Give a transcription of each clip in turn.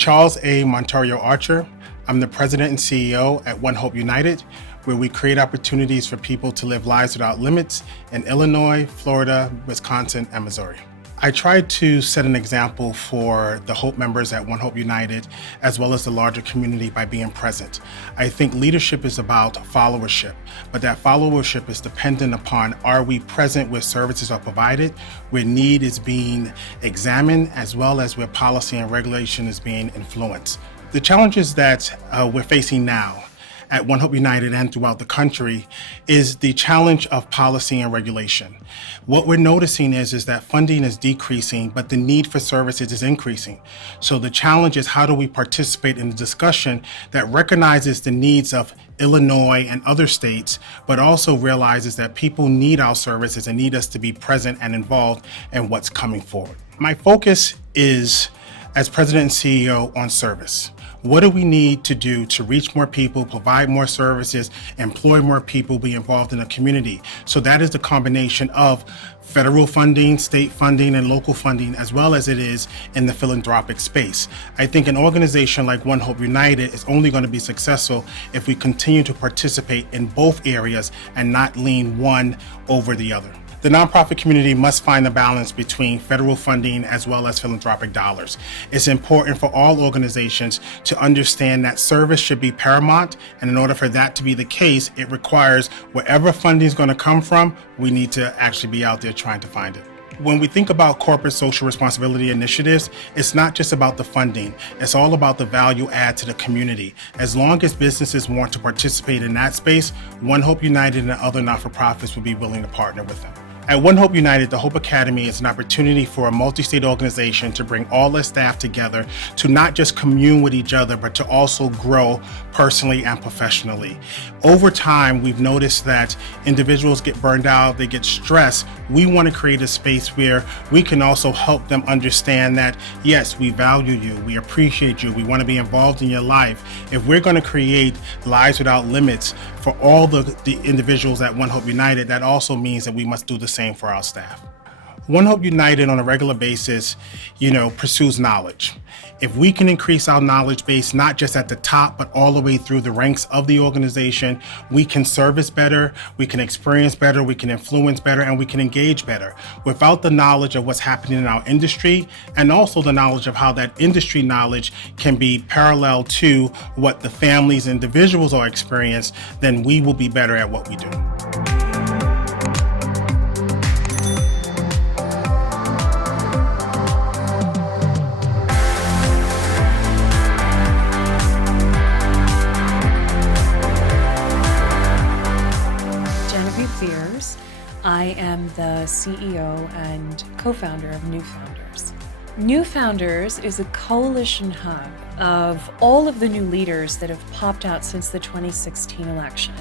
Charles A. Montorio-Archer. I'm the president and CEO at One Hope United, where we create opportunities for people to live lives without limits in Illinois, Florida, Wisconsin, and Missouri. I try to set an example for the Hope members at One Hope United, as well as the larger community, by being present. I think leadership is about followership, but that followership is dependent upon, are we present where services are provided, where need is being examined, as well as where policy and regulation is being influenced. The challenges that we're facing now at One Hope United and throughout the country is the challenge of policy and regulation. What we're noticing is that funding is decreasing, but the need for services is increasing. So the challenge is, how do we participate in a discussion that recognizes the needs of Illinois and other states, but also realizes that people need our services and need us to be present and involved in what's coming forward. My focus is, as president and CEO, on service. What do we need to do to reach more people, provide more services, employ more people, be involved in the community? So that is the combination of federal funding, state funding, and local funding, as well as it is in the philanthropic space. I think an organization like One Hope United is only going to be successful if we continue to participate in both areas and not lean one over the other. The nonprofit community must find the balance between federal funding as well as philanthropic dollars. It's important for all organizations to understand that service should be paramount, and in order for that to be the case, it requires wherever funding is going to come from, we need to actually be out there trying to find it. When we think about corporate social responsibility initiatives, it's not just about the funding, it's all about the value add to the community. As long as businesses want to participate in that space, One Hope United and other not-for-profits will be willing to partner with them. At One Hope United, the Hope Academy is an opportunity for a multi-state organization to bring all their staff together to not just commune with each other, but to also grow personally and professionally. Over time, we've noticed that individuals get burned out, they get stressed. We want to create a space where we can also help them understand that, yes, we value you, we appreciate you, we want to be involved in your life. If we're going to create lives without limits for all the individuals at One Hope United, that also means that we must do the same for our staff. One Hope United on a regular basis, pursues knowledge. If we can increase our knowledge base, not just at the top, but all the way through the ranks of the organization, we can service better, we can experience better, we can influence better, and we can engage better. Without the knowledge of what's happening in our industry, and also the knowledge of how that industry knowledge can be parallel to what the families and individuals are experiencing, then we will be better at what we do. Genevieve Thiers. I am the CEO and co-founder of New Founders. New Founders is a coalition hub of all of the new leaders that have popped out since the 2016 election.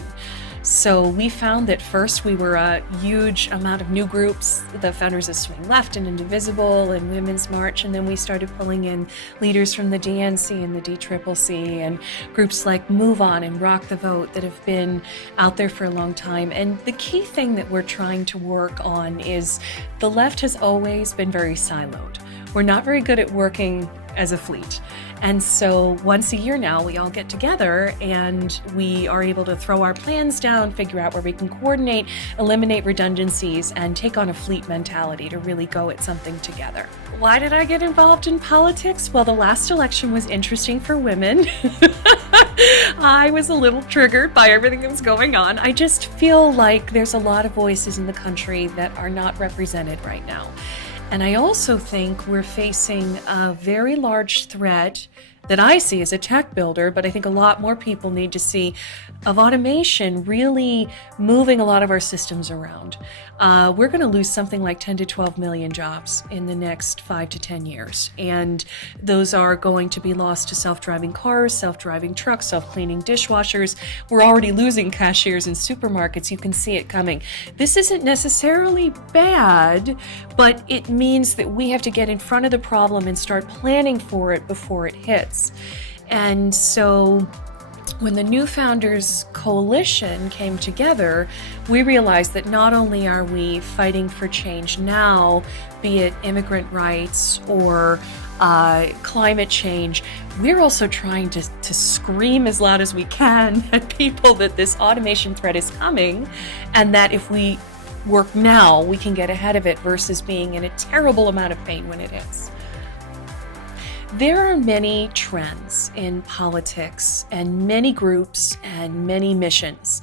So we found that first we were a huge amount of new groups, the founders of Swing Left and Indivisible and Women's March, and then we started pulling in leaders from the DNC and the DCCC and groups like Move On and Rock the Vote that have been out there for a long time. And the key thing that we're trying to work on is the left has always been very siloed. We're not very good at working as a fleet. And so once a year now, we all get together and we are able to throw our plans down, figure out where we can coordinate, eliminate redundancies, and take on a fleet mentality to really go at something together. Why did I get involved in politics? Well, the last election was interesting for women. I was a little triggered by everything that was going on. I just feel like there's a lot of voices in the country that are not represented right now. And I also think we're facing a very large threat that I see as a tech builder, but I think a lot more people need to see, of automation really moving a lot of our systems around. We're going to lose something like 10 to 12 million jobs in the next 5 to 10 years. And those are going to be lost to self-driving cars, self-driving trucks, self-cleaning dishwashers. We're already losing cashiers in supermarkets. You can see it coming. This isn't necessarily bad, but it means that we have to get in front of the problem and start planning for it before it hits. And so when the New Founders Coalition came together, we realized that not only are we fighting for change now, be it immigrant rights or climate change, we're also trying to scream as loud as we can at people that this automation threat is coming, and that if we work now, we can get ahead of it versus being in a terrible amount of pain when it is. There are many trends in politics and many groups and many missions,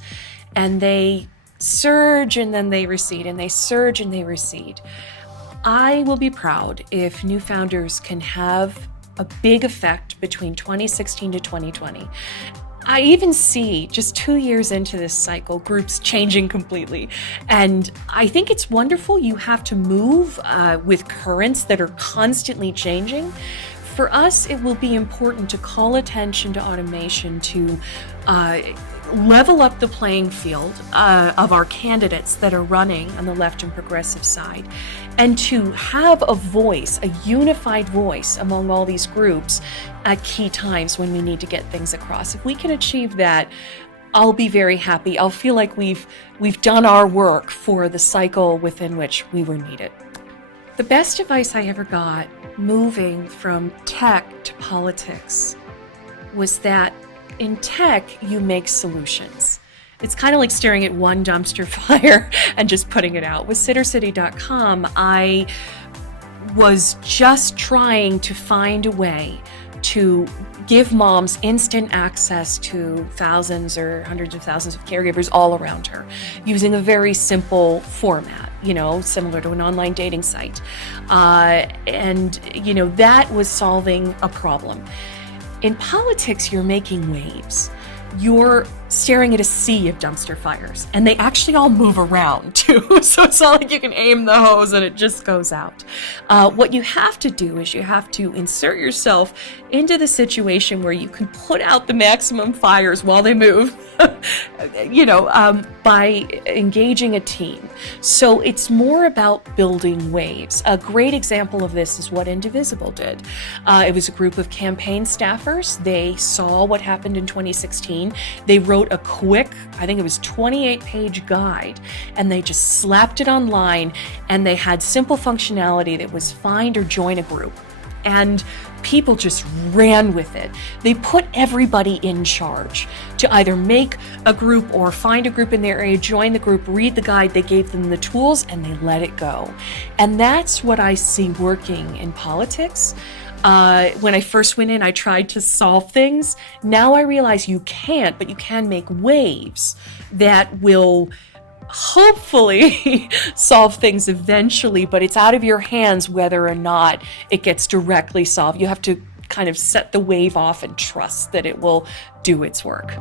and they surge and then they recede, and they surge and they recede. I will be proud if New Founders can have a big effect between 2016 to 2020. I even see, just 2 years into this cycle, groups changing completely. And I think it's wonderful. You have to move with currents that are constantly changing. For us, it will be important to call attention to automation, to level up the playing field of our candidates that are running on the left and progressive side, and to have a voice, a unified voice among all these groups at key times when we need to get things across. If we can achieve that, I'll be very happy. I'll feel like we've done our work for the cycle within which we were needed. The best advice I ever got moving from tech to politics was that in tech, you make solutions. It's kind of like staring at one dumpster fire and just putting it out. With SitterCity.com, I was just trying to find a way to give moms instant access to thousands or hundreds of thousands of caregivers all around her using a very simple format, similar to an online dating site. That was solving a problem. In politics, you're making waves. You're staring at a sea of dumpster fires, and they actually all move around too. So it's not like you can aim the hose and it just goes out. What you have to do is you have to insert yourself into the situation where you can put out the maximum fires while they move, by engaging a team. So it's more about building waves. A great example of this is what Indivisible did. It was a group of campaign staffers. They saw what happened in 2016. They wrote a quick, I think it was 28-page guide, and they just slapped it online, and they had simple functionality that was find or join a group. And people just ran with it. They put everybody in charge to either make a group or find a group in their area, join the group, read the guide. They gave them the tools and they let it go. And that's what I see working in politics. When I first went in, I tried to solve things. Now I realize you can't, but you can make waves that will hopefully solve things eventually, but it's out of your hands whether or not it gets directly solved. You have to kind of set the wave off and trust that it will do its work.